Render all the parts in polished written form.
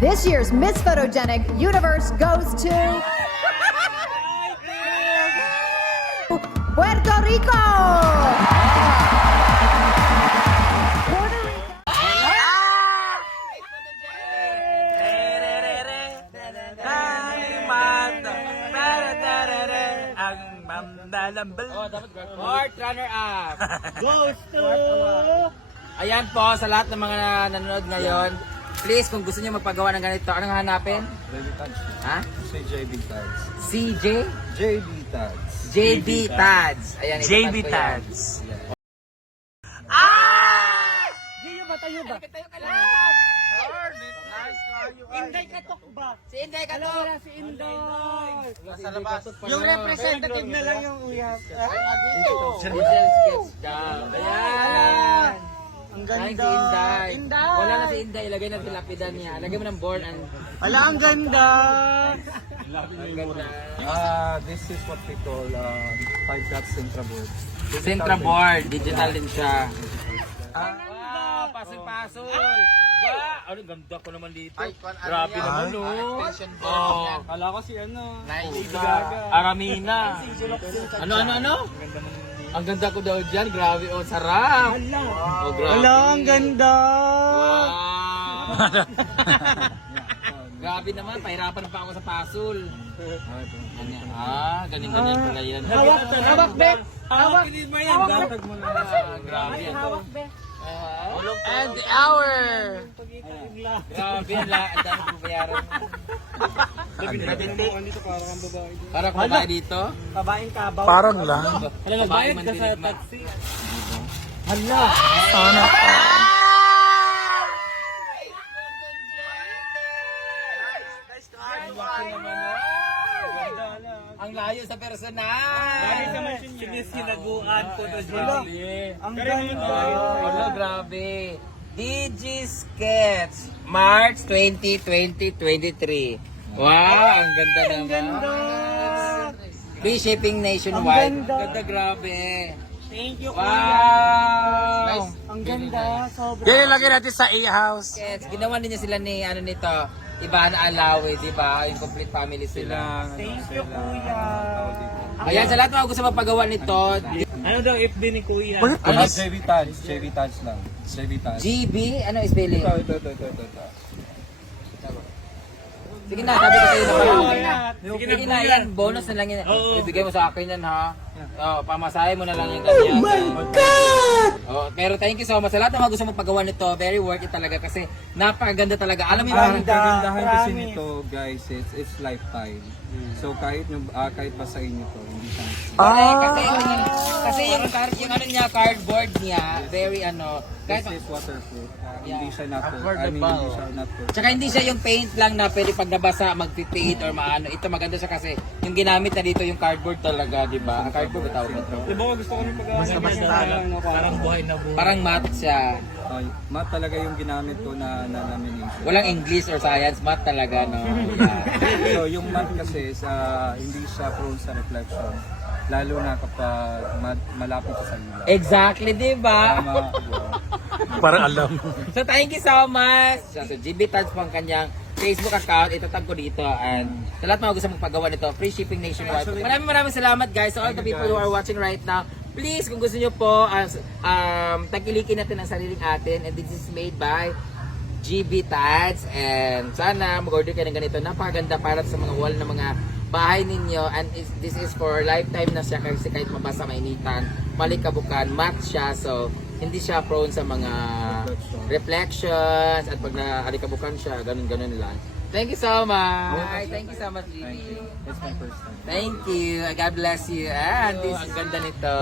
this year's Miss Photogenic Universe goes to Puerto Rico. Puerto Rico. Fourth runner-up Goes to... Ayan po, sa lahat ng mga nanonood ngayon, please, kung gusto niyo magpagawa ng ganito, anong hanapin? JB Tads. Ha? Si JB Tads. CJ? JB Tads. JB Tads. Ayan, JB itatag ko yan. Tads. Giyo ba tayo ba? Tayo ka lang. Inday Katok ba? Si Inday ka to. Si Inday. Nasa labas. Yung representative na lang yung uyap. Digital sketch ka. Ayan. Ang Sayang ganda. si Inday. Inday. Wala na si Inday. Ilagay na lapidan niya. Lagay mo ng born and... Wala, ang ganda. Ang ganda. This is what we call 5 dots centra board. Centra board. Digital din siya. Wow, pasol-pasol. Wow, ano ganda ko naman dito. Grabe naman, no. Oh, Kala ko si ano. Aramina. Ano? Ang ganda ko daw dyan. Grabe, oh, sarap. Oh, grabe. Wala, ang ganda. Wow. Grabe naman, pahirapan pa ako sa pasol. Ganyan. Ganyan pala yan. Hawak, be. Hawak. Datag mo na. Grabe yan. And the hour. Grabe, ang dami ko bayaran. Para kung babae dito? Babaeng kabaw. Parang lang. Babae man dinigma. Hala. Sana. Ang layo sa personal. Sinisinaguan ko na Ang Wala, grabe. Digi-Sketch, March 2023. Wow, ang ganda naman. Free shipping nationwide. Ang ganda. Ganda, grabe. Thank you, Wow! Ang ganda. Sobrang. Ganyan lagay natin sa A-house. Sketch, ginawa din niya sila ni, ano nito, Ivana Alawi, di ba? Yung complete family sila. Thank you, kuya. Ayan, sa lahat ng mga gusto magpagawa nito, Ano daw FB ni kuya? ano, JB Tads. JB Tads lang. JB Tads. GB, ano spelling? Ito. Sige na, sabi ko sa'yo na pala. Sige Sige na, yan, bonus na lang yan. Ibigay mo sa akin yan, ha? Oh, pamasahe mo na lang yung ganyan. Oh my God! Oh, pero thank you so much. Sa lahat ng mga gusto magpagawa nito, very worth it talaga kasi napakaganda talaga. Alam mo Ang yung kagandahan kasi Promise. nito, guys, it's lifetime. So kahit ba sa inyo to, hindi siya. kasi yung ano niya, cardboard niya, very ano, This kahit is waterproof. Yeah. Hindi siya hindi siya not proof. tsaka hindi siya yung paint lang na pwede pag nabasa mag-fade or maano. Ito maganda siya kasi yung ginamit na dito yung cardboard talaga, di ba? Ang cardboard tawag ito. Diba gusto ko nung pag-aaral parang buhay na buhay. Parang matte siya. Matte talaga yung ginamit ko na lamination. Walang English or science, matte talaga, no? Yeah. So yung matte kasi hindi siya prone sa reflection. Lalo na kapag malapit sa salula. Exactly, di ba? Tama. Parang alam. So thank you so much. So GB Tads po ang kanyang Facebook account. Itatag ko dito. And sa lahat mga gusto magpagawa nito, free shipping nationwide. Maraming salamat guys. So all the people who are watching right now, please kung gusto nyo po, tagilikin natin ang sariling atin. And this is made by GB Tads. And sana mag-order kayo ng ganito. Napakaganda para sa mga wall ng mga bahay ninyo. And this is for lifetime na siya kasi kahit mabasa, mainitan, malikabukan, matte siya. So hindi siya prone sa mga reflections at pag naalikabukan siya, ganun-ganun lang. Thank you so much. Thank you so much, GB. That's my first time. Thank you. God bless you. And this ang ganda nito.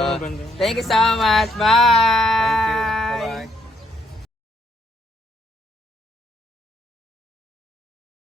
Thank you so much. Bye. Thank you. Bye-bye.